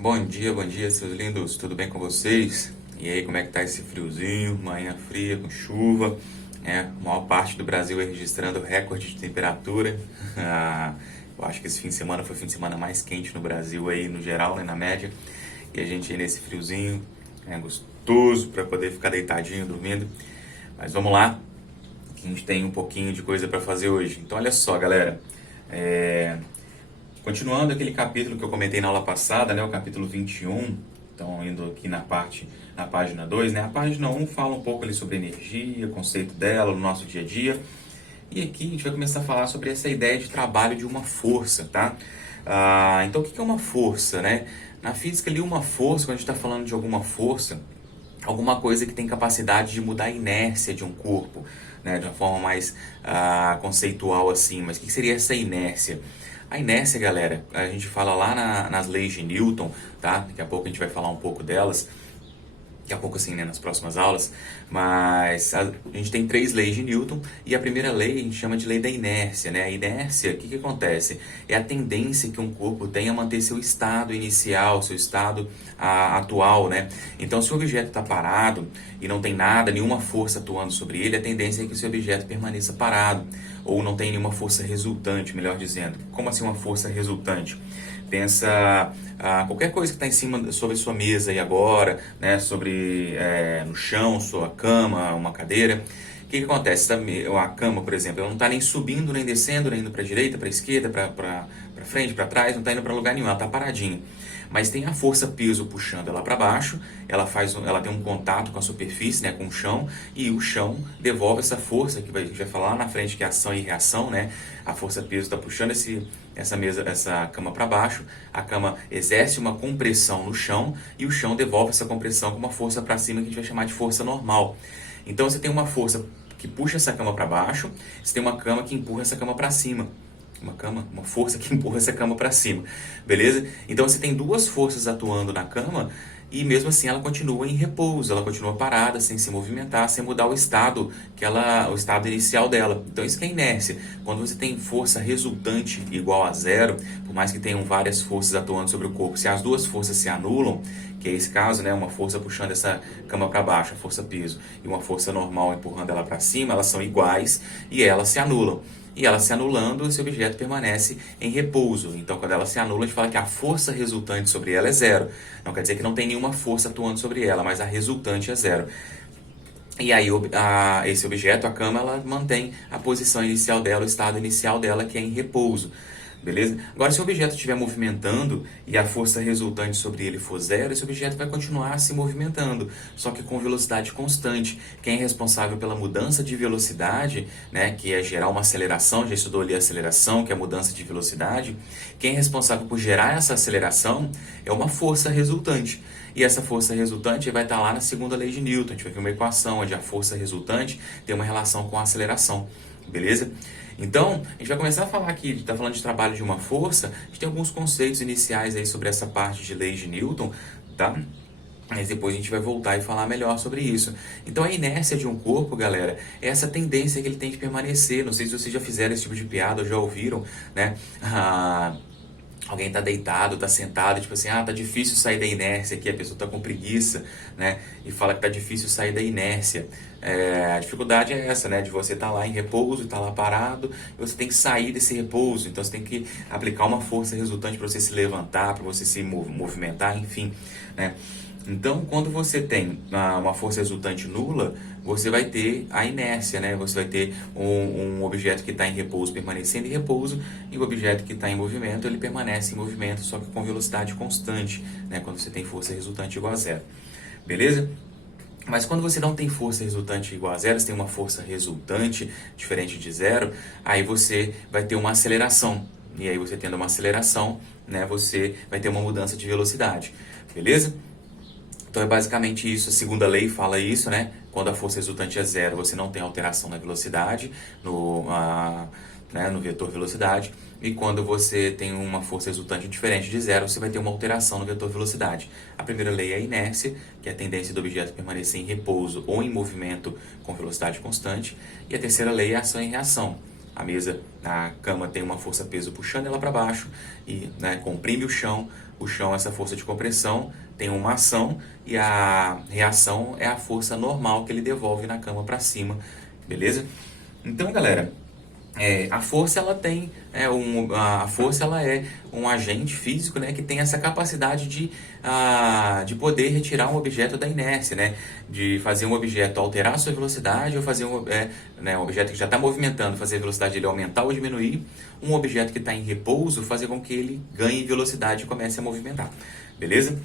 Bom dia, seus lindos, tudo bem com vocês? E aí, como é que tá esse friozinho, manhã fria, com chuva, né? A maior parte do Brasil aí registrando recorde de temperatura. Ah, eu acho que esse fim de semana foi o fim de semana mais quente no Brasil aí, no geral, né, na média. E a gente aí nesse friozinho, gostoso para poder ficar deitadinho, dormindo. Mas vamos lá, que a gente tem um pouquinho de coisa para fazer hoje. Então, olha só, galera. É, Continuando aquele capítulo que eu comentei na aula passada, né, o capítulo 21, então indo aqui na página 2, né, a página um fala um pouco ali sobre energia, conceito dela no nosso dia a dia, e aqui a gente vai começar a falar sobre essa ideia de trabalho de uma força, tá? Então o que é uma força, né? Na física ali uma força, quando a gente está falando de alguma força, alguma coisa que tem capacidade de mudar a inércia de um corpo, né, de uma forma mais conceitual assim. Mas o que seria essa inércia? A inércia, galera, a gente fala lá nas leis de Newton, tá? Daqui a pouco a gente vai falar um pouco delas, daqui a pouco assim, né, nas próximas aulas, mas a gente tem três leis de Newton e a primeira lei a gente chama de lei da inércia, né? A inércia, o que acontece? É a tendência que um corpo tem a manter seu estado inicial, seu estado atual, né? Então, se o objeto está parado e não tem nada, nenhuma força atuando sobre ele, a tendência é que esse objeto permaneça parado, ou não tem nenhuma força resultante, melhor dizendo. Como assim uma força resultante? Pensa qualquer coisa que está em cima sobre sua mesa aí agora, né, sobre no chão, sua cama, uma cadeira. O que acontece? A cama, por exemplo, ela não está nem subindo, nem descendo, nem indo para a direita, para a esquerda, para frente, para trás, não está indo para lugar nenhum, ela está paradinha. Mas tem a força peso puxando ela para baixo, ela tem um contato com a superfície, né, com o chão, e o chão devolve essa força, que a gente vai falar lá na frente, que é ação e reação, né? A força peso está puxando essa cama para baixo, a cama exerce uma compressão no chão, e o chão devolve essa compressão com uma força para cima, que a gente vai chamar de força normal. Então você tem uma força que puxa essa cama para baixo, você tem uma cama que empurra essa cama para cima. Uma força que empurra essa cama para cima, beleza? Então você tem duas forças atuando na cama e mesmo assim ela continua em repouso, ela continua parada, sem se movimentar, sem mudar o estado o estado inicial dela. Então isso que é inércia. Quando você tem força resultante igual a zero, por mais que tenham várias forças atuando sobre o corpo, se as duas forças se anulam, que é esse caso, né, uma força puxando essa cama para baixo, a força peso, e uma força normal empurrando ela para cima, elas são iguais e elas se anulam. E ela se anulando, esse objeto permanece em repouso. Então, quando ela se anula, a gente fala que a força resultante sobre ela é zero. Não quer dizer que não tem nenhuma força atuando sobre ela, mas a resultante é zero. E aí, esse objeto, a cama, ela mantém a posição inicial dela, o estado inicial dela, que é em repouso. Beleza? Agora, se o objeto estiver movimentando e a força resultante sobre ele for zero, esse objeto vai continuar se movimentando, só que com velocidade constante. Quem é responsável pela mudança de velocidade, né, que é gerar uma aceleração, já estudou ali a aceleração, que é a mudança de velocidade, quem é responsável por gerar essa aceleração é uma força resultante. E essa força resultante vai estar lá na segunda lei de Newton. A gente vai ver uma equação onde a força resultante tem uma relação com a aceleração. Beleza? Então, a gente vai começar a falar aqui, está falando de trabalho de uma força, a gente tem alguns conceitos iniciais aí sobre essa parte de leis de Newton, tá? Mas depois a gente vai voltar e falar melhor sobre isso. Então a inércia de um corpo, galera, é essa tendência que ele tem de permanecer. Não sei se vocês já fizeram esse tipo de piada ou já ouviram, né? Alguém tá deitado, tá sentado, tipo assim, tá difícil sair da inércia aqui, a pessoa tá com preguiça, né? E fala que tá difícil sair da inércia. A dificuldade é essa, né? De você estar lá em repouso, estar lá parado, e você tem que sair desse repouso. Então você tem que aplicar uma força resultante para você se levantar, para você se movimentar, enfim, né? Então, quando você tem uma força resultante nula, você vai ter a inércia, né? Você vai ter um objeto que está em repouso permanecendo em repouso, e o objeto que está em movimento, ele permanece em movimento, só que com velocidade constante, né? Quando você tem força resultante igual a zero. Beleza? Mas quando você não tem força resultante igual a zero, você tem uma força resultante diferente de zero, aí você vai ter uma aceleração. E aí você tendo uma aceleração, né, você vai ter uma mudança de velocidade. Beleza? Então é basicamente isso, a segunda lei fala isso, né? Quando a força resultante é zero, você não tem alteração na velocidade, no vetor velocidade. E quando você tem uma força resultante diferente de zero, você vai ter uma alteração no vetor velocidade. A primeira lei é a inércia, que é a tendência do objeto permanecer em repouso ou em movimento com velocidade constante. E a terceira lei é a ação e reação. A mesa, a cama tem uma força-peso puxando ela para baixo e, né, comprime o chão, essa força de compressão, tem uma ação e a reação é a força normal que ele devolve na cama para cima, beleza? Então, galera, a força ela tem a força ela é um agente físico, né, que tem essa capacidade de poder retirar um objeto da inércia, né, de fazer um objeto alterar a sua velocidade ou fazer um objeto que já está movimentando, fazer a velocidade dele aumentar ou diminuir, um objeto que está em repouso fazer com que ele ganhe velocidade e comece a movimentar, beleza?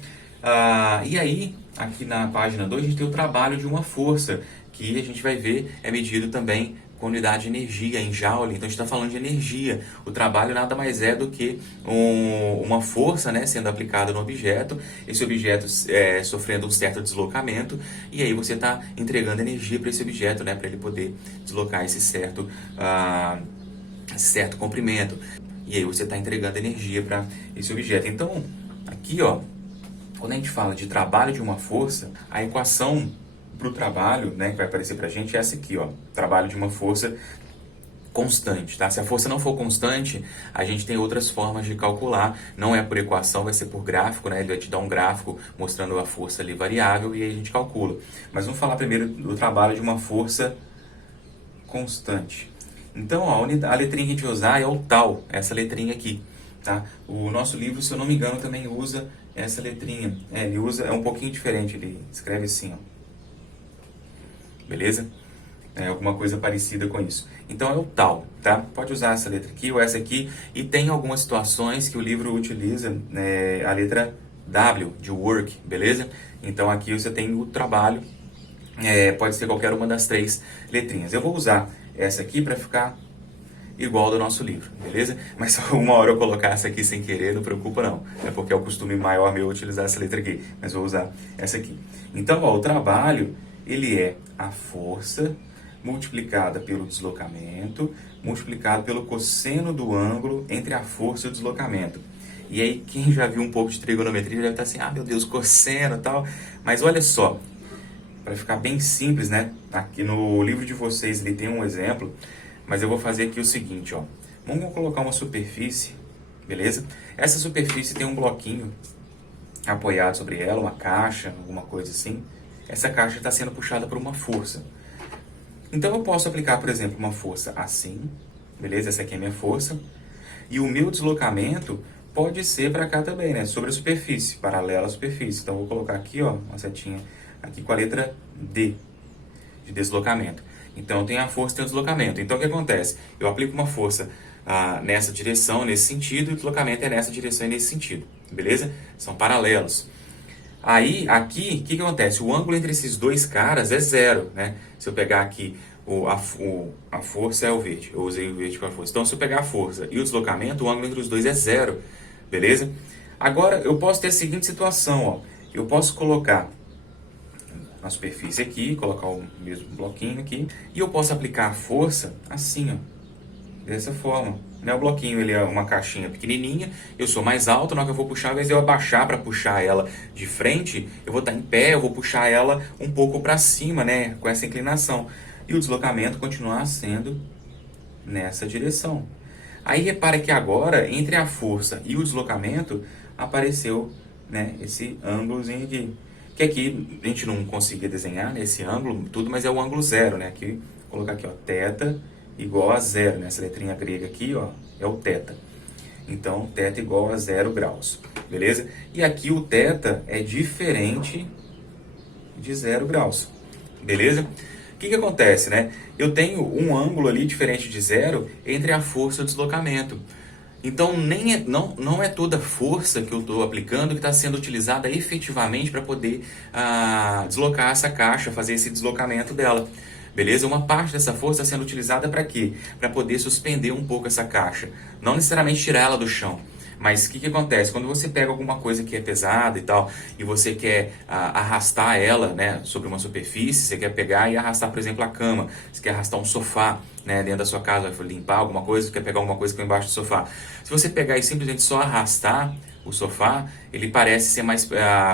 E aí, aqui na página 2 a gente tem o trabalho de uma força, que a gente vai ver é medido também com unidade de energia, em joule. Então a gente está falando de energia. O trabalho nada mais é do que uma força, né, sendo aplicada no objeto, esse objeto sofrendo um certo deslocamento, e aí você está entregando energia para esse objeto, né, para ele poder deslocar esse certo comprimento. E aí você está entregando energia para esse objeto. Então, aqui, ó, quando a gente fala de trabalho de uma força, a equação para o trabalho, né, que vai aparecer para a gente é essa aqui, ó, trabalho de uma força constante, tá? Se a força não for constante, a gente tem outras formas de calcular, não é por equação, vai ser por gráfico, né? Ele vai te dar um gráfico mostrando a força ali variável e aí a gente calcula. Mas vamos falar primeiro do trabalho de uma força constante. Então, ó, a letrinha que a gente vai usar é o tal, essa letrinha aqui, tá? O nosso livro, se eu não me engano, também usa essa letrinha. Ele usa, é um pouquinho diferente, ele escreve assim, ó. Beleza? Alguma coisa parecida com isso. Então é o tal, tá? Pode usar essa letra aqui ou essa aqui. E tem algumas situações que o livro utiliza a letra W, de work, beleza? Então aqui você tem o trabalho, pode ser qualquer uma das 3 letrinhas. Eu vou usar essa aqui para ficar igual do nosso livro, beleza? Mas se uma hora eu colocar essa aqui sem querer, não preocupa não. É porque é o costume maior meu utilizar essa letra aqui. Mas vou usar essa aqui. Então, ó, o trabalho, ele é a força multiplicada pelo deslocamento, multiplicado pelo cosseno do ângulo entre a força e o deslocamento. E aí, quem já viu um pouco de trigonometria deve estar assim, meu Deus, cosseno e tal. Mas olha só, para ficar bem simples, né? Aqui no livro de vocês ele tem um exemplo, mas eu vou fazer aqui o seguinte, ó. Vamos colocar uma superfície, beleza? Essa superfície tem um bloquinho apoiado sobre ela, uma caixa, alguma coisa assim. Essa caixa está sendo puxada por uma força. Então eu posso aplicar, por exemplo, uma força assim, beleza? Essa aqui é a minha força. E o meu deslocamento pode ser para cá também, né? Sobre a superfície, paralela à superfície. Então eu vou colocar aqui, ó, uma setinha aqui com a letra D, de deslocamento. Então tem a força e tem o deslocamento. Então o que acontece? Eu aplico uma força nessa direção, nesse sentido, e o deslocamento é nessa direção e nesse sentido, beleza? São paralelos. Aí, aqui, o que acontece? O ângulo entre esses dois caras é 0, né? Se eu pegar aqui, a força é o verde, eu usei o verde com a força. Então, se eu pegar a força e o deslocamento, o ângulo entre os dois é 0, beleza? Agora, eu posso ter a seguinte situação, ó. Eu posso colocar a superfície aqui, colocar o mesmo bloquinho aqui, e eu posso aplicar a força assim, ó. Dessa forma, né? O bloquinho ele é uma caixinha pequenininha, eu sou mais alto, na hora que eu vou puxar, ao invés de eu abaixar para puxar ela de frente, eu vou estar em pé, eu vou puxar ela um pouco para cima, né? Com essa inclinação. E o deslocamento continuar sendo nessa direção. Aí repara que agora, entre a força e o deslocamento, apareceu, né, esse ângulozinho aqui. Que aqui a gente não conseguia desenhar, né, esse ângulo, tudo, mas é o ângulo 0, né? Aqui, vou colocar aqui, ó, θ igual a 0, né? Essa letrinha grega aqui, ó, é o θ. Então, θ igual a 0 graus, beleza? E aqui o θ é diferente de 0 graus, beleza? O que acontece, né? Eu tenho um ângulo ali diferente de 0 entre a força e o deslocamento. Então, não é toda força que eu estou aplicando que está sendo utilizada efetivamente para poder deslocar essa caixa, fazer esse deslocamento dela. Beleza? Uma parte dessa força está sendo utilizada para quê? Para poder suspender um pouco essa caixa. Não necessariamente tirar ela do chão. Mas o que acontece? Quando você pega alguma coisa que é pesada e tal, e você quer arrastar ela, né, sobre uma superfície, você quer pegar e arrastar, por exemplo, a cama, você quer arrastar um sofá, né, dentro da sua casa, vai limpar alguma coisa, você quer pegar alguma coisa que é embaixo do sofá. Se você pegar e simplesmente só arrastar, o sofá, ele parece ser mais,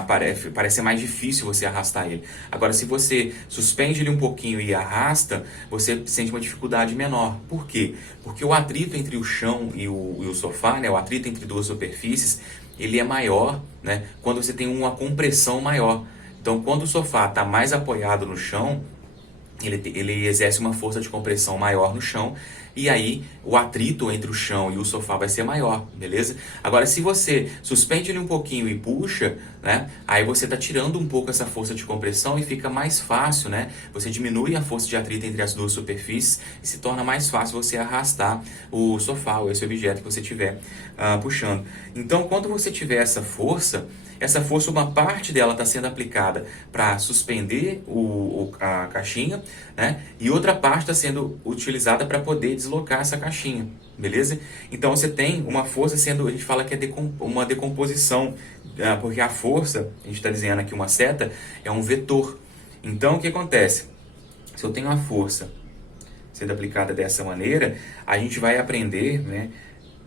parece ser mais difícil você arrastar ele. Agora, se você suspende ele um pouquinho e arrasta, você sente uma dificuldade menor. Por quê? Porque o atrito entre o chão e o sofá, né, o atrito entre duas superfícies, ele é maior, né, quando você tem uma compressão maior. Então, quando o sofá está mais apoiado no chão, ele exerce uma força de compressão maior no chão, e aí o atrito entre o chão e o sofá vai ser maior, beleza? Agora, se você suspende ele um pouquinho e puxa, né, aí você está tirando um pouco essa força de compressão e fica mais fácil, né? Você diminui a força de atrito entre as duas superfícies e se torna mais fácil você arrastar o sofá ou esse objeto que você estiver puxando. Então, quando você tiver essa força, uma parte dela está sendo aplicada para suspender a caixinha, né? E outra parte está sendo utilizada para poder deslocar essa caixinha, beleza? Então você tem uma força sendo, a gente fala que é uma decomposição, porque a força, a gente está dizendo aqui uma seta, é um vetor. Então o que acontece? Se eu tenho a força sendo aplicada dessa maneira, a gente vai aprender, né,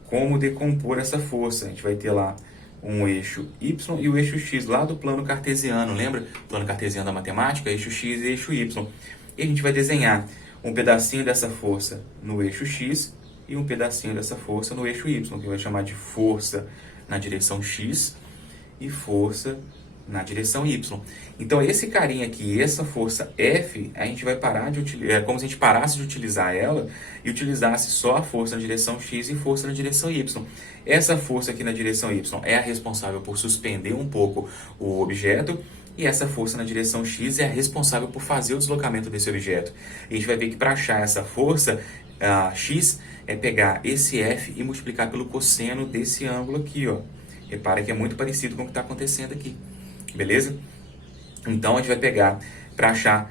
como decompor essa força. A gente vai ter lá um eixo Y e o eixo X lá do plano cartesiano, lembra? Plano cartesiano da matemática, eixo X e eixo Y. E a gente vai desenhar um pedacinho dessa força no eixo X e um pedacinho dessa força no eixo Y, que vai chamar de força na direção X e força na direção Y. Então, esse carinha aqui, essa força F, a gente vai parar de utilizar, é como se a gente parasse de utilizar ela e utilizasse só a força na direção X e força na direção Y. Essa força aqui na direção Y é a responsável por suspender um pouco o objeto, e essa força na direção X é a responsável por fazer o deslocamento desse objeto. E a gente vai ver que para achar essa força, X, é pegar esse F e multiplicar pelo cosseno desse ângulo aqui, ó. Repara que é muito parecido com o que está acontecendo aqui. Beleza? Então a gente vai pegar, para achar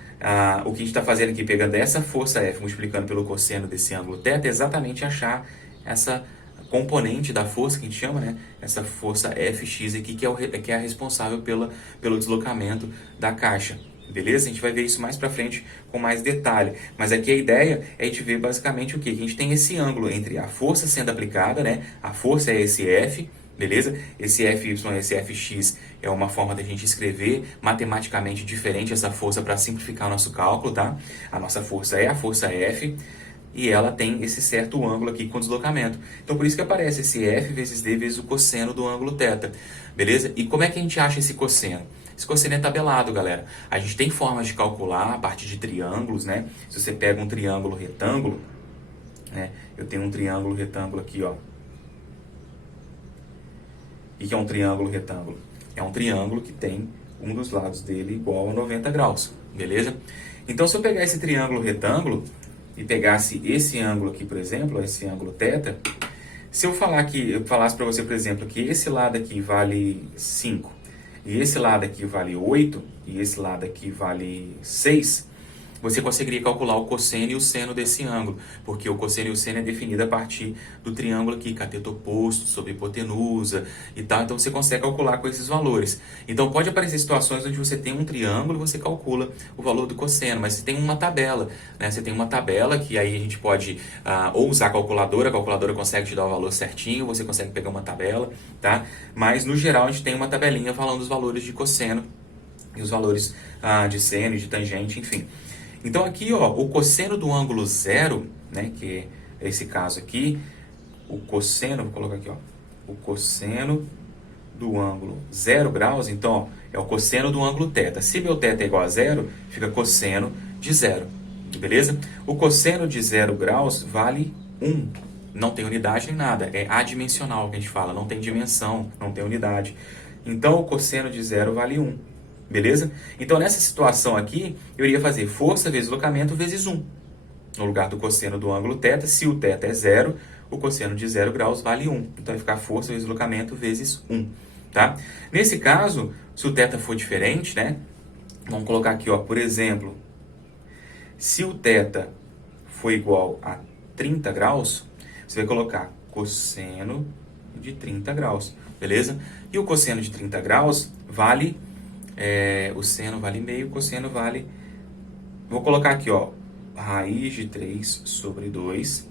o que a gente está fazendo aqui, pegando essa força F, multiplicando pelo cosseno desse ângulo θ, é exatamente achar essa componente da força que a gente chama, né? Essa força Fx aqui, que é a responsável pelo deslocamento da caixa. Beleza? A gente vai ver isso mais para frente com mais detalhe. Mas aqui a ideia é a gente ver basicamente o quê? Que a gente tem esse ângulo entre a força sendo aplicada, né? A força é esse F, beleza? Esse Fy, esse Fx é uma forma da gente escrever matematicamente diferente essa força para simplificar nosso cálculo, tá? A nossa força é a força F e ela tem esse certo ângulo aqui com deslocamento. Então por isso que aparece esse F vezes D vezes o cosseno do ângulo θ, beleza? E como é que a gente acha esse cosseno? Esse cosseno é tabelado, galera. A gente tem formas de calcular a partir de triângulos, né? Se você pega um triângulo retângulo, né? Eu tenho um triângulo retângulo aqui, ó. O que é um triângulo retângulo? É um triângulo que tem um dos lados dele igual a 90 graus, beleza? Então, se eu pegar esse triângulo retângulo e pegasse esse ângulo aqui, por exemplo, esse ângulo θ, se eu falasse para você, por exemplo, que esse lado aqui vale 5, e esse lado aqui vale 8, e esse lado aqui vale 6, você conseguiria calcular o cosseno e o seno desse ângulo, porque o cosseno e o seno é definido a partir do triângulo aqui, cateto oposto, sobre hipotenusa e tal, então você consegue calcular com esses valores. Então pode aparecer situações onde você tem um triângulo e você calcula o valor do cosseno, mas você tem uma tabela, né? Você tem uma tabela que aí a gente pode ou usar a calculadora consegue te dar o valor certinho, você consegue pegar uma tabela, tá? Mas no geral a gente tem uma tabelinha falando os valores de cosseno e os valores de seno e de tangente, enfim. Então aqui, ó, o cosseno do ângulo zero, né, que é esse caso aqui, o cosseno, vou colocar aqui, ó, o cosseno do ângulo 0 graus, então, ó, é o cosseno do ângulo θ. Se meu θ é igual a zero, fica cosseno de zero, beleza? O cosseno de 0 graus vale 1, não tem unidade nem nada, é adimensional que a gente fala, não tem dimensão, não tem unidade. Então, o cosseno de 0 vale 1. Beleza? Então, nessa situação aqui, eu iria fazer força vezes deslocamento vezes 1. No lugar do cosseno do ângulo θ, se o θ é 0, o cosseno de 0 graus vale 1. Então, vai ficar força vezes deslocamento vezes 1. Tá? Nesse caso, se o θ for diferente, né? Vamos colocar aqui, ó, por exemplo, se o θ for igual a 30 graus, você vai colocar cosseno de 30 graus. Beleza? E o cosseno de 30 graus vale... o seno vale meio, o cosseno vale... Vou colocar aqui, ó, raiz de 3 sobre 2,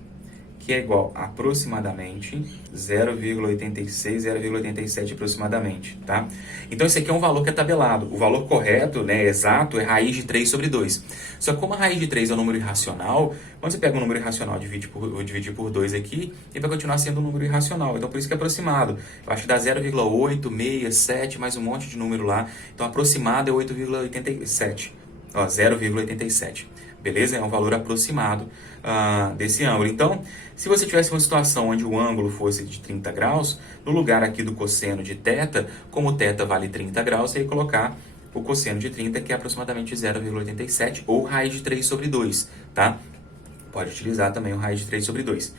que é igual a aproximadamente 0,86, 0,87 aproximadamente, tá? Então esse aqui é um valor que é tabelado. O valor correto, né, exato, é raiz de 3 sobre 2. Só que como a raiz de 3 é um número irracional, quando você pega um número irracional e divide por 2 aqui, ele vai continuar sendo um número irracional. Então por isso que é aproximado. Eu acho que dá 0,8, 6, 7, mais um monte de número lá. Então aproximado é 8,87. Ó, 0,87. Beleza? É um valor aproximado desse ângulo. Então, se você tivesse uma situação onde o ângulo fosse de 30 graus, no lugar aqui do cosseno de θ, como θ vale 30 graus, você ia colocar o cosseno de 30, que é aproximadamente 0,87, ou raiz de 3 sobre 2, tá? Pode utilizar também o raiz de 3 sobre 2.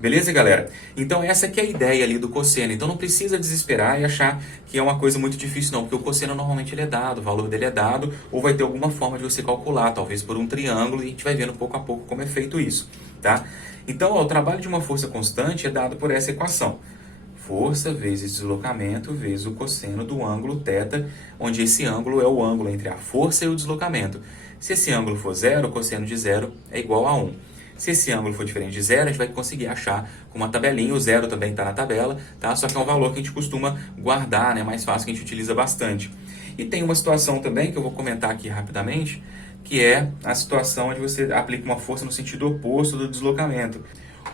Beleza, galera? Então essa aqui é a ideia ali do cosseno. Então não precisa desesperar e achar que é uma coisa muito difícil não, porque o cosseno normalmente ele é dado, o valor dele é dado, ou vai ter alguma forma de você calcular, talvez por um triângulo, e a gente vai vendo pouco a pouco como é feito isso, tá? Então, ó, o trabalho de uma força constante é dado por essa equação. Força vezes deslocamento vezes o cosseno do ângulo θ, onde esse ângulo é o ângulo entre a força e o deslocamento. Se esse ângulo for zero, o cosseno de zero é igual a 1. Se esse ângulo for diferente de zero, a gente vai conseguir achar com uma tabelinha. O zero também está na tabela, tá? Só que é um valor que a gente costuma guardar, né? Mais fácil, que a gente utiliza bastante. E tem uma situação também que eu vou comentar aqui rapidamente, que é a situação onde você aplica uma força no sentido oposto do deslocamento.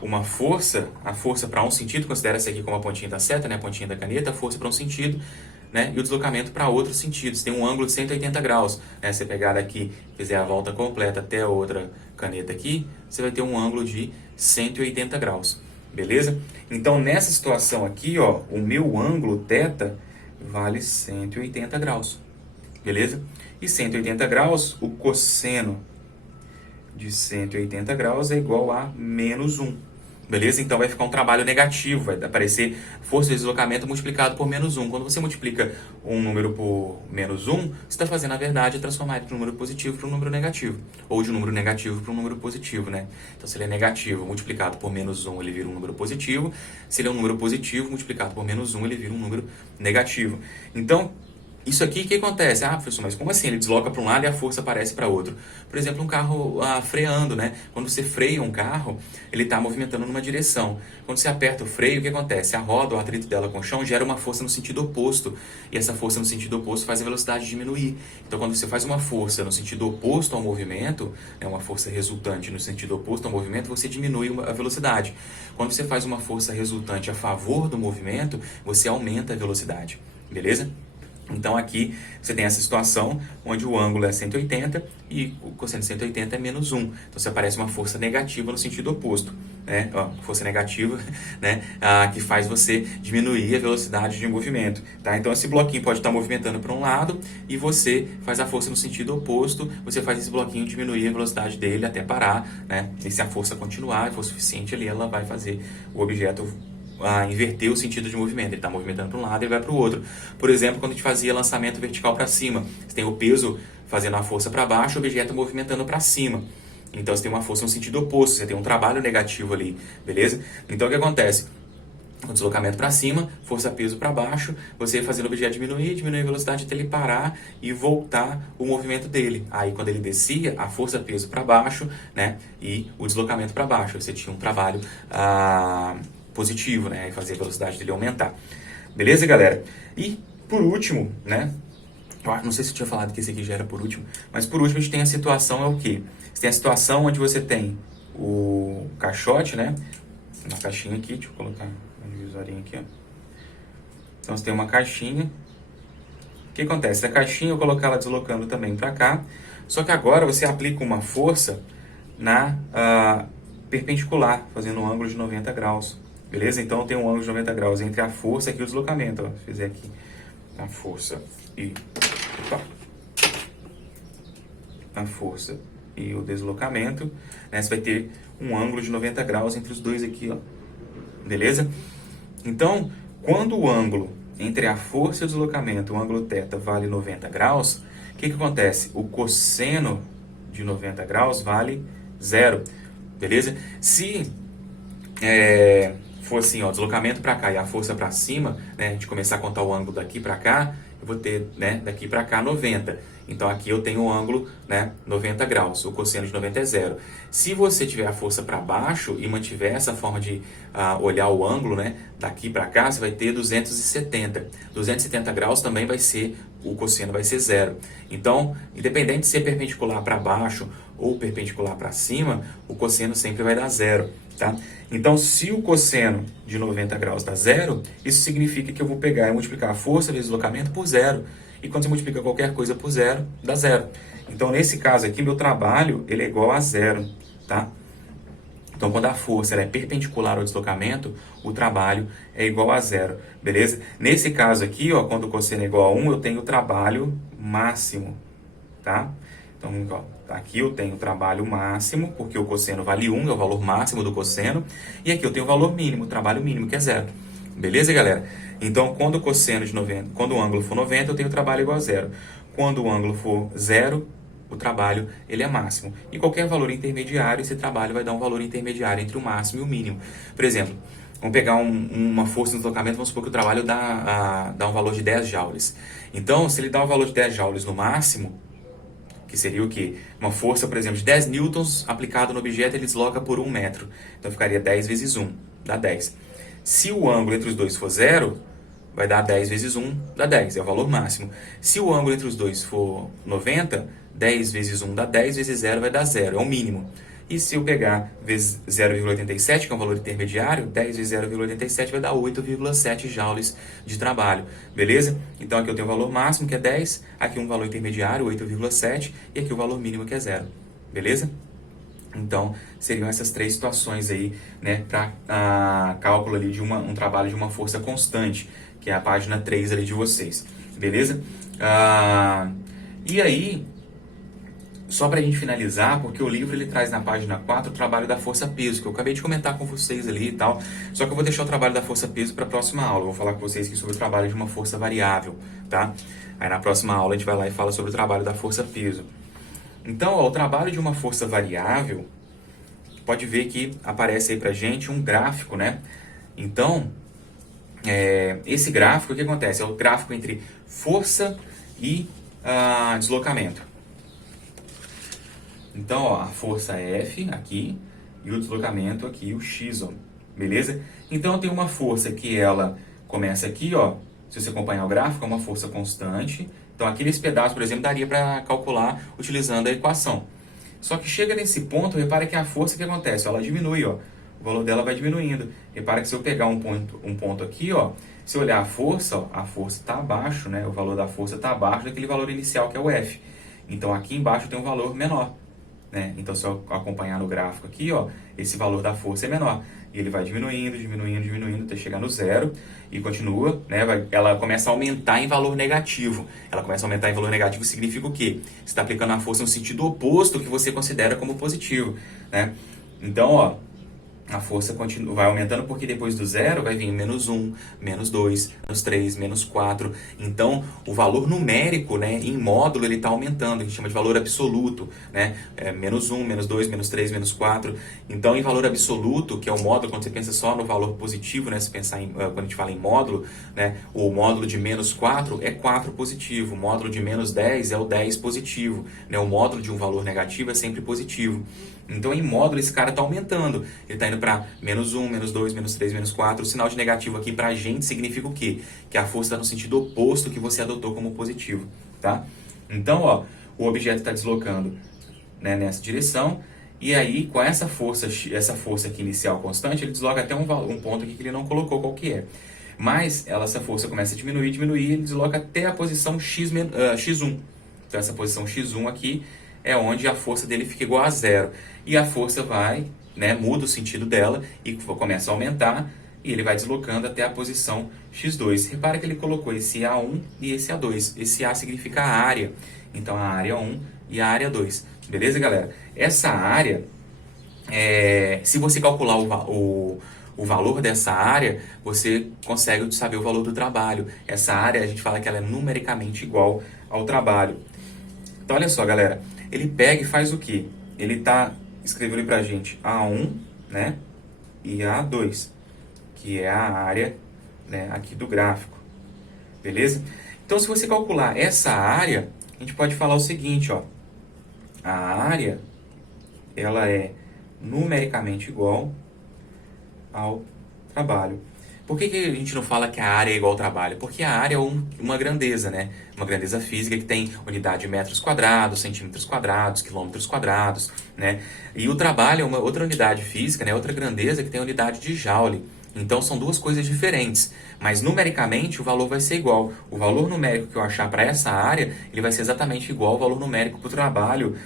Uma força, a força para um sentido, considera essa aqui como a pontinha da seta, né? A pontinha da caneta, a força para um sentido, né? E o deslocamento para outro sentido. Você tem um ângulo de 180 graus. Né? Se você pegar daqui, fizer a volta completa até a outra caneta aqui, você vai ter um ângulo de 180 graus. Beleza? Então, nessa situação aqui, ó, o meu ângulo θ vale 180 graus. Beleza? E 180 graus, o cosseno de 180 graus é igual a menos 1. Beleza? Então vai ficar um trabalho negativo, vai aparecer força de deslocamento multiplicado por menos 1. Quando você multiplica um número por menos 1, você está fazendo, na verdade, transformar ele de um número positivo para um número negativo. Ou de um número negativo para um número positivo, né? Então, se ele é negativo multiplicado por menos 1, ele vira um número positivo. Se ele é um número positivo multiplicado por menos 1, ele vira um número negativo. Então, isso aqui, o que acontece? Ah, professor, mas como assim? Ele desloca para um lado e a força aparece para outro. Por exemplo, um carro freando, né? Quando você freia um carro, ele está movimentando numa direção. Quando você aperta o freio, o que acontece? A roda, o atrito dela com o chão, gera uma força no sentido oposto. E essa força no sentido oposto faz a velocidade diminuir. Então, quando você faz uma força no sentido oposto ao movimento, uma força resultante no sentido oposto ao movimento, você diminui a velocidade. Quando você faz uma força resultante a favor do movimento, você aumenta a velocidade. Beleza? Então aqui você tem essa situação onde o ângulo é 180 e o cosseno de 180 é menos 1. Então você aparece uma força negativa no sentido oposto, né? Força negativa, né? Que faz você diminuir a velocidade de movimento. Tá? Então esse bloquinho pode estar movimentando para um lado e você faz a força no sentido oposto, você faz esse bloquinho diminuir a velocidade dele até parar, né? E se a força continuar e for suficiente ali, ela vai fazer o objeto inverter o sentido de movimento. Ele está movimentando para um lado e vai para o outro. Por exemplo, quando a gente fazia lançamento vertical para cima, você tem o peso fazendo a força para baixo, o objeto movimentando para cima. Então você tem uma força no sentido oposto, você tem um trabalho negativo ali, beleza? Então o que acontece? O deslocamento para cima, força-peso para baixo, você fazendo o objeto diminuir a velocidade até ele parar e voltar o movimento dele. Aí quando ele descia, a força-peso para baixo, né? E o deslocamento para baixo. Você tinha um trabalho positivo, né? E fazer a velocidade dele aumentar. Beleza, galera? E por último, né? Não sei se eu tinha falado que esse aqui já era por último, mas por último a gente tem a situação, é o quê? Você tem a situação onde você tem o caixote, né? Uma caixinha aqui, deixa eu colocar uma divisorinha aqui, ó. Então você tem uma caixinha. O que acontece? A caixinha eu colocar ela deslocando também para cá, só que agora você aplica uma força na perpendicular, fazendo um ângulo de 90 graus. Beleza? Então tem um ângulo de 90 graus entre a força e o deslocamento. Ó. Se fizer aqui a força e a força e o deslocamento, né? Você vai ter um ângulo de 90 graus entre os dois aqui, ó. Beleza? Então, quando o ângulo entre a força e o deslocamento, o ângulo θ, vale 90 graus, o que acontece? O cosseno de 90 graus vale 0. Beleza? Se for assim, ó, deslocamento para cá e a força para cima, né, a gente começar a contar o ângulo daqui para cá, eu eu vou ter, né, daqui para cá 90. Então aqui eu tenho o ângulo, né, 90 graus, o cosseno de 90 é zero. Se você tiver a força para baixo e mantiver essa forma de olhar o ângulo, né, daqui para cá, você vai ter 270. 270 graus também vai ser, o cosseno vai ser zero. Então, independente de ser perpendicular para baixo ou perpendicular para cima, o cosseno sempre vai dar zero, tá? Então, se o cosseno de 90 graus dá zero, isso significa que eu vou pegar e multiplicar a força vezes o deslocamento por zero. E quando você multiplica qualquer coisa por zero, dá zero. Então, nesse caso aqui, meu trabalho ele é igual a zero, tá? Então, quando a força ela é perpendicular ao deslocamento, o trabalho é igual a zero, beleza? Nesse caso aqui, ó, quando o cosseno é igual a 1, eu tenho o trabalho máximo, tá? Então, ó, aqui eu tenho o trabalho máximo, porque o cosseno vale 1, é o valor máximo do cosseno. E aqui eu tenho o valor mínimo, o trabalho mínimo, que é zero. Beleza, galera? Então, quando o cosseno de 90, quando o ângulo for 90, eu tenho o trabalho igual a zero. Quando o ângulo for zero, o trabalho ele é máximo. E qualquer valor intermediário, esse trabalho vai dar um valor intermediário entre o máximo e o mínimo. Por exemplo, vamos pegar uma força no deslocamento, vamos supor que o trabalho dá um valor de 10 joules. Então, se ele dá um valor de 10 joules no máximo, que seria o quê? Uma força, por exemplo, de 10 newtons aplicado no objeto, ele desloca por 1 metro. Então, ficaria 10 vezes 1, dá 10. Se o ângulo entre os dois for zero, vai dar 10 vezes 1, dá 10, é o valor máximo. Se o ângulo entre os dois for 90, 10 vezes 1 dá 10, vezes 0 vai dar 0, é o mínimo. E se eu pegar vezes 0,87, que é um valor intermediário, 10 vezes 0,87 vai dar 8,7 joules de trabalho, beleza? Então aqui eu tenho o valor máximo, que é 10, aqui um valor intermediário, 8,7, e aqui o valor mínimo, que é 0, beleza? Então, seriam essas três situações aí, né, para cálculo ali de um trabalho de uma força constante, que é a página 3 ali de vocês, beleza? E aí, só para a gente finalizar, porque o livro ele traz na página 4 o trabalho da força-peso, que eu acabei de comentar com vocês ali e tal, só que eu vou deixar o trabalho da força-peso para a próxima aula, eu vou falar com vocês aqui sobre o trabalho de uma força variável, tá? Aí na próxima aula a gente vai lá e fala sobre o trabalho da força-peso. Então, ó, o trabalho de uma força variável, pode ver que aparece aí pra gente um gráfico, né? Então, esse gráfico, o que acontece? É o gráfico entre força e deslocamento. Então, ó, a força é F aqui e o deslocamento aqui, o x, ó, beleza? Então, eu tenho uma força que ela começa aqui, ó, se você acompanhar o gráfico, é uma força constante. Então, aqui nesse pedaço, por exemplo, daria para calcular utilizando a equação. Só que chega nesse ponto, repara que a força, o que acontece? Ela diminui, ó. O valor dela vai diminuindo. Repara que se eu pegar um ponto aqui, ó, se eu olhar a força, ó, a força está abaixo, né? O valor da força está abaixo daquele valor inicial, que é o F. Então, aqui embaixo tem um valor menor, né? Então, se eu acompanhar no gráfico aqui, ó, esse valor da força é menor. E ele vai diminuindo, diminuindo, diminuindo, até chegar no zero. E continua, né? Ela começa a aumentar em valor negativo. Ela começa a aumentar em valor negativo significa o quê? Você está aplicando a força no sentido oposto que você considera como positivo, né? Então, ó, a força continua, vai aumentando porque depois do zero vai vir menos 1, menos 2, menos 3, menos 4. Então, o valor numérico, né, em módulo, ele está aumentando. A gente chama de valor absoluto, né? Menos 1, menos 2, menos 3, menos 4. Então, em valor absoluto, que é o módulo, quando você pensa só no valor positivo, né, se pensar quando a gente fala em módulo, né, o módulo de menos 4 é 4 positivo. O módulo de menos 10 é o 10 positivo. Né? O módulo de um valor negativo é sempre positivo. Então, em módulo, esse cara está aumentando. Ele está indo para menos 1, menos 2, menos 3, menos 4. O sinal de negativo aqui para a gente significa o quê? Que a força está no sentido oposto que você adotou como positivo, tá? Então, ó, o objeto está deslocando, né, nessa direção. E aí, com essa força aqui inicial constante, ele desloca até um ponto aqui que ele não colocou qual que é. Mas essa força começa a diminuir, diminuir, e ele desloca até a posição x1. Então, essa posição x1 aqui é onde a força dele fica igual a zero. E a força vai, né, muda o sentido dela e começa a aumentar e ele vai deslocando até a posição x2. Repara que ele colocou esse A1 e esse A2. Esse A significa a área. Então, a área 1 e a área 2. Beleza, galera? Essa área, se você calcular o valor dessa área, você consegue saber o valor do trabalho. Essa área, a gente fala que ela é numericamente igual ao trabalho. Então, olha só, galera. Ele pega e faz o quê? Ele escreveu ali pra gente A1, né? E A2, que é a área, né, aqui do gráfico. Beleza? Então, se você calcular essa área, a gente pode falar o seguinte, ó. A área, ela é numericamente igual ao trabalho. Por que a gente não fala que a área é igual ao trabalho? Porque a área é uma grandeza, né? Uma grandeza física que tem unidade de metros quadrados, centímetros quadrados, quilômetros quadrados, né? E o trabalho é uma outra unidade física, né? Outra grandeza que tem unidade de joule. Então são duas coisas diferentes, mas numericamente o valor vai ser igual. O valor numérico que eu achar para essa área, ele vai ser exatamente igual ao valor numérico para o trabalho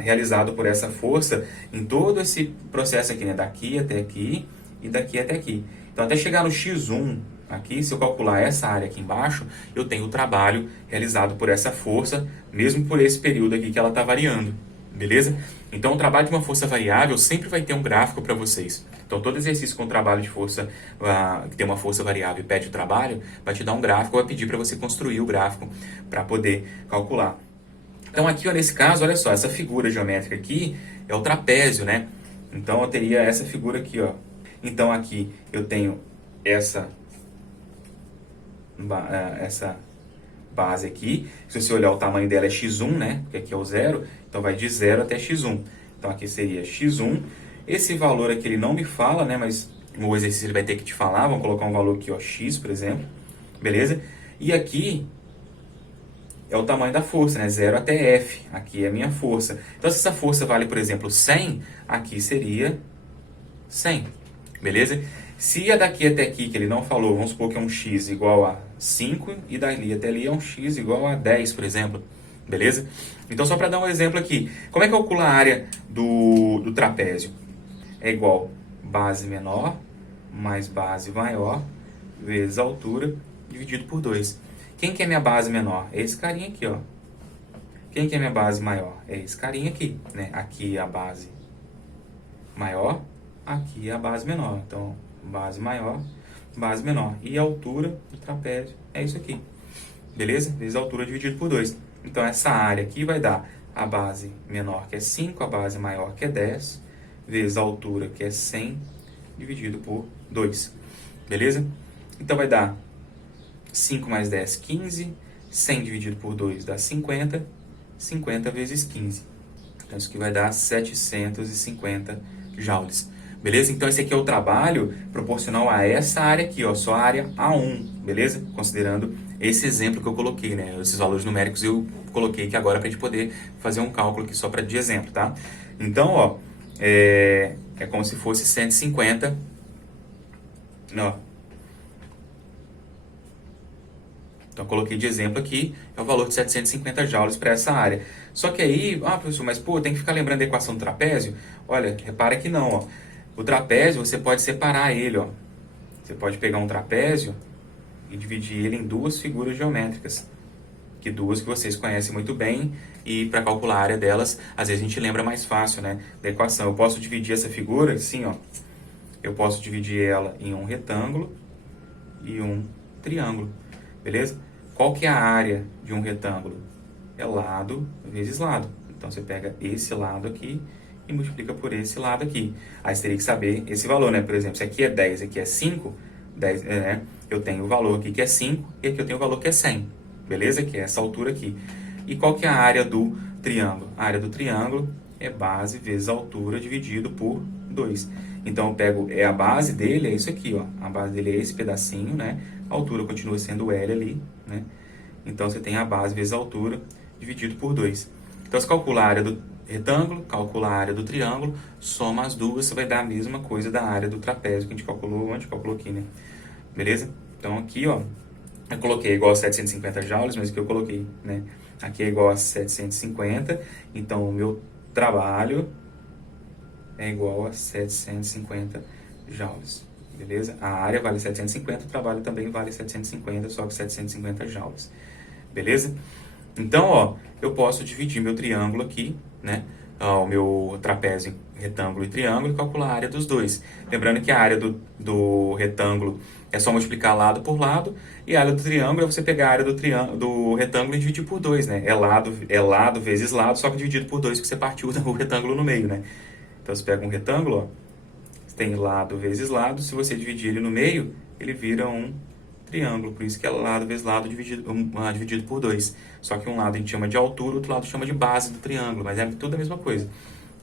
realizado por essa força em todo esse processo aqui, né? Daqui até aqui e daqui até aqui. Então, até chegar no x1 aqui, se eu calcular essa área aqui embaixo, eu tenho o trabalho realizado por essa força, mesmo por esse período aqui que ela está variando, beleza? Então, o trabalho de uma força variável sempre vai ter um gráfico para vocês. Então, todo exercício com trabalho de força, que tem uma força variável e pede o trabalho, vai te dar um gráfico, vai pedir para você construir o gráfico para poder calcular. Então, aqui, ó, nesse caso, olha só, essa figura geométrica aqui é o trapézio, né? Então, eu teria essa figura aqui, ó. Então, aqui eu tenho essa base aqui. Se você olhar, o tamanho dela é x1, né? Porque aqui é o 0. Então, vai de 0 até x1. Então, aqui seria x1. Esse valor aqui ele não me fala, né? Mas o exercício ele vai ter que te falar. Vamos colocar um valor aqui, ó, x, por exemplo. Beleza? E aqui é o tamanho da força, né? 0 até F. Aqui é a minha força. Então, se essa força vale, por exemplo, 100, aqui seria 100. Beleza? Se a daqui até aqui, que ele não falou, vamos supor que é um x igual a 5, e dali até ali é um x igual a 10, por exemplo. Beleza? Então, só para dar um exemplo aqui. Como é que calcula a área do trapézio? É igual base menor mais base maior vezes a altura dividido por 2. Quem que é minha base menor? É esse carinha aqui, ó. Quem que é minha base maior? É esse carinha aqui, né? Aqui é a base maior, aqui é a base menor. Então, base maior, base menor. E a altura do trapézio é isso aqui. Beleza? Vezes a altura dividido por 2. Então, essa área aqui vai dar a base menor, que é 5, a base maior, que é 10, vezes a altura, que é 100, dividido por 2. Beleza? Então, vai dar 5 mais 10, 15. 100 dividido por 2 dá 50. 50 vezes 15. Então, isso aqui vai dar 750 joules. Beleza? Então, esse aqui é o trabalho proporcional a essa área aqui, ó, só a área A1, beleza? Considerando esse exemplo que eu coloquei, né? Esses valores numéricos eu coloquei aqui agora para a gente poder fazer um cálculo aqui só para de exemplo, tá? Então, ó, é como se fosse 150, ó. Então, eu coloquei de exemplo aqui, é o valor de 750 joules para essa área. Só que aí, professor, mas pô, tem que ficar lembrando da equação do trapézio? Olha, repara que não, ó. O trapézio, você pode separar ele, ó. Você pode pegar um trapézio e dividir ele em duas figuras geométricas. Que duas que vocês conhecem muito bem, e para calcular a área delas, às vezes a gente lembra mais fácil, né, da equação. Eu posso dividir essa figura assim, ó. Eu posso dividir ela em um retângulo e um triângulo. Beleza? Qual que é a área de um retângulo? É lado vezes lado. Então, você pega esse lado aqui e multiplica por esse lado aqui. Aí, você teria que saber esse valor, né? Por exemplo, se aqui é 10, aqui é 5, 10, né? Eu tenho o valor aqui que é 5 e aqui eu tenho o valor que é 100. Beleza? Que é essa altura aqui. E qual que é a área do triângulo? A área do triângulo é base vezes altura dividido por 2. Então, eu pego, a base dele é isso aqui, ó. A base dele é esse pedacinho, né? A altura continua sendo L ali, né? Então, você tem a base vezes a altura dividido por 2. Então, se calcular a área do retângulo, calcula a área do triângulo, soma as duas, você vai dar a mesma coisa da área do trapézio que a gente calculou aqui, né? Beleza? Então, aqui, ó, eu coloquei igual a 750 joules, mas aqui eu coloquei, né? Aqui é igual a 750, então o meu trabalho é igual a 750 joules. Beleza? A área vale 750, o trabalho também vale 750, só que 750 joules. Beleza? Então, ó, eu posso dividir meu triângulo aqui, né? O meu trapézio, retângulo e triângulo, e calcular a área dos dois. Lembrando que a área do retângulo é só multiplicar lado por lado, e a área do triângulo é você pegar a área do retângulo e dividir por 2, né? É lado vezes lado, só que dividido por 2, porque você partiu o retângulo no meio, né? Então, você pega um retângulo, ó, tem lado vezes lado, se você dividir ele no meio, ele vira um triângulo, por isso que é lado vezes lado dividido por 2. Só que um lado a gente chama de altura, o outro lado chama de base do triângulo, mas é tudo a mesma coisa.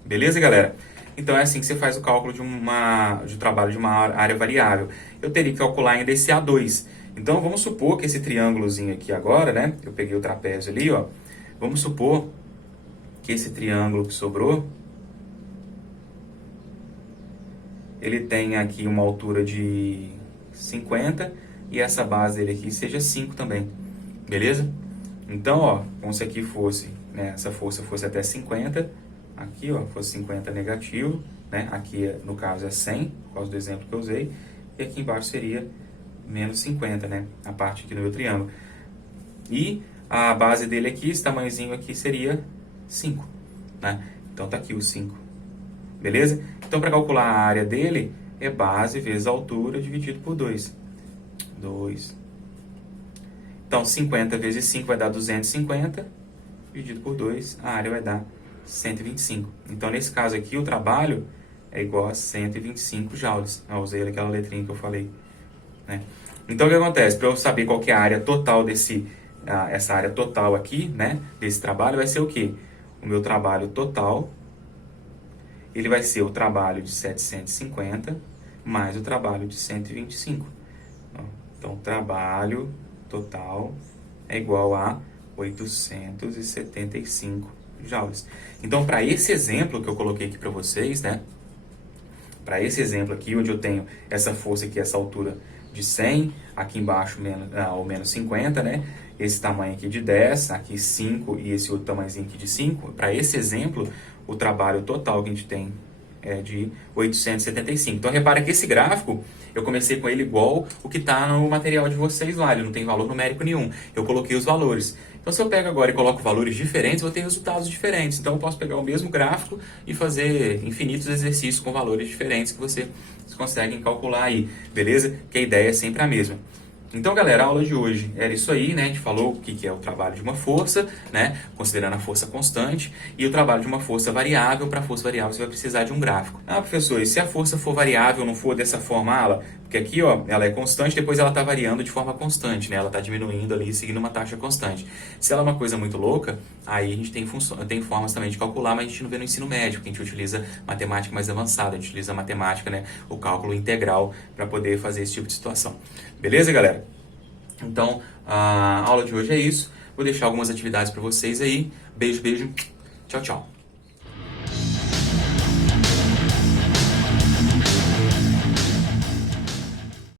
Beleza, galera? Então é assim que você faz o cálculo de trabalho de uma área variável. Eu teria que calcular ainda esse A2. Então vamos supor que esse triângulozinho aqui agora, né? Eu peguei o trapézio ali, ó. Vamos supor que esse triângulo que sobrou, ele tem aqui uma altura de 50 e essa base dele aqui seja 5 também. Beleza? Então, ó, como se aqui fosse, né, essa força fosse até 50, aqui, ó, fosse 50 negativo, né? Aqui, no caso, é 100, por causa do exemplo que eu usei, e aqui embaixo seria menos 50, né? A parte aqui do meu triângulo. E a base dele aqui, esse tamanhozinho aqui, seria 5, né? Então, tá aqui o 5. Beleza? Então, para calcular a área dele, é base vezes altura dividido por 2. 2. Então, 50 vezes 5 vai dar 250, dividido por 2, a área vai dar 125. Então, nesse caso aqui, o trabalho é igual a 125 joules. Eu usei aquela letrinha que eu falei, né? Então, o que acontece? Para eu saber qual que é a área total essa área total aqui, né, desse trabalho, vai ser o quê? O meu trabalho total, ele vai ser o trabalho de 750 mais o trabalho de 125. Então, o trabalho total é igual a 875 joules. Então, para esse exemplo que eu coloquei aqui para vocês, né? Para esse exemplo aqui, onde eu tenho essa força aqui, essa altura de 100, aqui embaixo ou menos 50, né? Esse tamanho aqui de 10, aqui 5 e esse outro tamanhozinho aqui de 5. Para esse exemplo, o trabalho total que a gente tem é de 875. Então, repara que esse gráfico, eu comecei com ele igual o que está no material de vocês lá. Ele não tem valor numérico nenhum. Eu coloquei os valores. Então, se eu pego agora e coloco valores diferentes, vou ter resultados diferentes. Então, eu posso pegar o mesmo gráfico e fazer infinitos exercícios com valores diferentes que vocês conseguem calcular aí, beleza? Que a ideia é sempre a mesma. Então, galera, a aula de hoje era isso aí, né? A gente falou o que é o trabalho de uma força, né? Considerando a força constante, e o trabalho de uma força variável. Para a força variável, você vai precisar de um gráfico. Ah, professor, e se a força for variável, não for dessa forma, porque aqui, ó, ela é constante, depois ela está variando de forma constante, né? Ela está diminuindo ali, seguindo uma taxa constante. Se ela é uma coisa muito louca, aí a gente tem formas também de calcular, mas a gente não vê no ensino médio, que a gente utiliza matemática mais avançada, a gente utiliza matemática, né? O cálculo integral para poder fazer esse tipo de situação. Beleza, galera? Então, a aula de hoje é isso. Vou deixar algumas atividades para vocês aí. Beijo, beijo. Tchau, tchau.